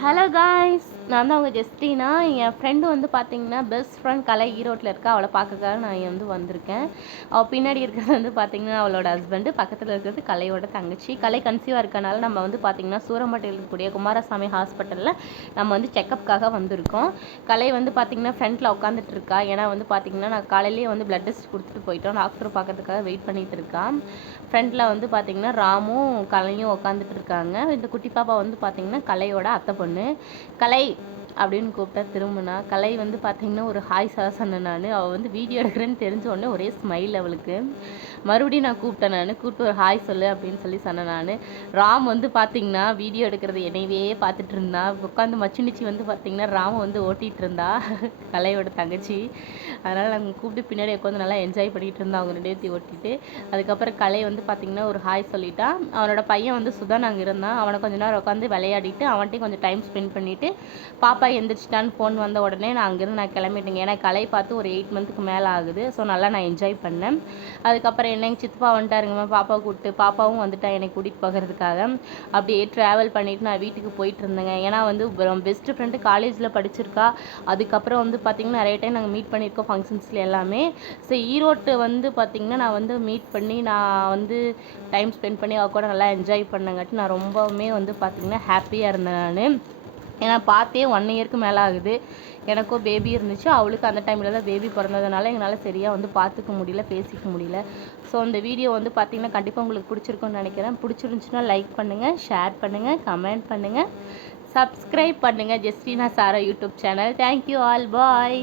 Hello guys! நான் தான் அவங்க ஜஸ்டினா என் ஃப்ரெண்டு வந்து பார்த்தீங்கன்னா பெஸ்ட் ஃப்ரெண்ட் கலை ஈரோட்டில் இருக்கா அவளை பார்க்கக்காக நான் வந்து வந்திருக்கேன். அவள் பின்னாடி இருக்கிறது வந்து பார்த்தீங்கன்னா அவளோட ஹஸ்பண்டு பக்கத்தில் இருக்கிறது கலையோட தங்கச்சி. கலை கன்சீவாக இருக்கனால நம்ம வந்து பார்த்தீங்கன்னா சூரம்பட்டியில் இருக்கக்கூடிய குமாரசாமி ஹாஸ்பிட்டலில் நம்ம வந்து செக்கப்புக்காக வந்திருக்கோம். கலை வந்து பார்த்தீங்கன்னா ஃப்ரண்ட்டில் உட்காந்துட்டு இருக்கா. ஏன்னா வந்து பார்த்தீங்கன்னா நான் காலையிலேயே வந்து பிளட் டெஸ்ட் கொடுத்துட்டு போயிட்டோம். டாக்டர் பார்க்கறதுக்காக வெயிட் பண்ணிகிட்டு இருக்கான். ஃப்ரண்ட்டில் வந்து பார்த்தீங்கன்னா ராமும் கலையும் உட்காந்துட்டு இருக்காங்க. இந்த குட்டி பாப்பா வந்து பார்த்தீங்கன்னா கலையோட அத்தை பொண்ணு. கலை அப்படின்னு கூப்பிட்டா திரும்பினா. கலை வந்து பார்த்தீங்கன்னா ஒரு ஹாய் சார் சொன்னேன் நான். அவள் வந்து வீடியோ எடுக்கிறேன்னு தெரிஞ்ச உடனே ஒரே ஸ்மைல் அவளுக்கு. மறுபடியும் நான் கூப்பிட்டேன் நான். கூப்பிட்டு ஒரு ஹாய் சொல்லு அப்படின்னு சொல்லி சொன்னேன் நான். ராம் வந்து பார்த்தீங்கன்னா வீடியோ எடுக்கிறது என்னையவே பார்த்துட்டு இருந்தா உட்காந்து மச்சினிச்சி வந்து பார்த்தீங்கன்னா ராம வந்து ஓட்டிகிட்டு இருந்தா கலையோட தங்கச்சி. அதனால் நாங்கள் கூப்பிட்டு பின்னாடி உட்காந்து நல்லா என்ஜாய் பண்ணிகிட்டு இருந்தோம் அவங்க ரெண்டு பேர்த்தி ஓட்டிட்டு. அதுக்கப்புறம் கலை வந்து பார்த்தீங்கன்னா ஒரு ஹாய் சொல்லிட்டான் அவனோட பையன் வந்து சுதான் அங்கே இருந்தான். அவனை கொஞ்ச நேரம் உட்காந்து விளையாடிட்டு அவன்கிட்டயும் கொஞ்சம் டைம் ஸ்பெண்ட் பண்ணிவிட்டு பாப்பா எந்திரிச்சிட்டான்னு ஃபோன் வந்த உடனே நான் அங்கேருந்து நான் கிளம்பிட்டேங்க. ஏன்னா கலை பார்த்து ஒரு எயிட் மந்த்துக்கு மேலே ஆகுது. ஸோ நல்லா நான் என்ஜாய் பண்ணேன். அதுக்கப்புறம் என்ன எங்கள் சித்தப்பா வந்துட்டாருங்கம்மா பாப்பா கூப்பிட்டு பாப்பாவும் வந்துட்டா என்னை கூட்டிகிட்டு போகிறதுக்காக. அப்படியே ட்ராவல் பண்ணிட்டு நான் வீட்டுக்கு போயிட்டு இருந்தேங்க. ஏன்னா வந்து பெஸ்ட் ஃப்ரெண்டு காலேஜில் படிச்சிருக்கா. அதுக்கப்புறம் வந்து பார்த்திங்கன்னா நிறைய டைம் நாங்கள் மீட் பண்ணியிருக்கோம் ஃபங்க்ஷன்ஸில் எல்லாமே. ஸோ ஈரோட்டு வந்து பார்த்திங்கன்னா நான் வந்து மீட் பண்ணி நான் வந்து டைம் ஸ்பெண்ட் பண்ணி அவ கூட நல்லா என்ஜாய் பண்ணங்காட்டி நான் ரொம்பவுமே வந்து பார்த்திங்கன்னா ஹாப்பியாக இருந்தேன் நான். ஏன்னா பார்த்தே ஒன் இயருக்கு மேலே ஆகுது. எனக்கும் பேபி இருந்துச்சு. அவளுக்கு அந்த டைமில் தான் பேபி பிறந்ததுனால எங்களால் சரியாக வந்து பார்த்துக்க முடியல பேசிக்க முடியல. ஸோ அந்த வீடியோ வந்து பார்த்திங்கன்னா கண்டிப்பாக உங்களுக்கு பிடிச்சிருக்கும்னு நினைக்கிறேன். பிடிச்சிருந்துச்சுன்னா லைக் பண்ணுங்கள் ஷேர் பண்ணுங்கள் கமெண்ட் பண்ணுங்கள் சப்ஸ்கிரைப் பண்ணுங்கள் Justina Sarah YouTube channel thank you all bye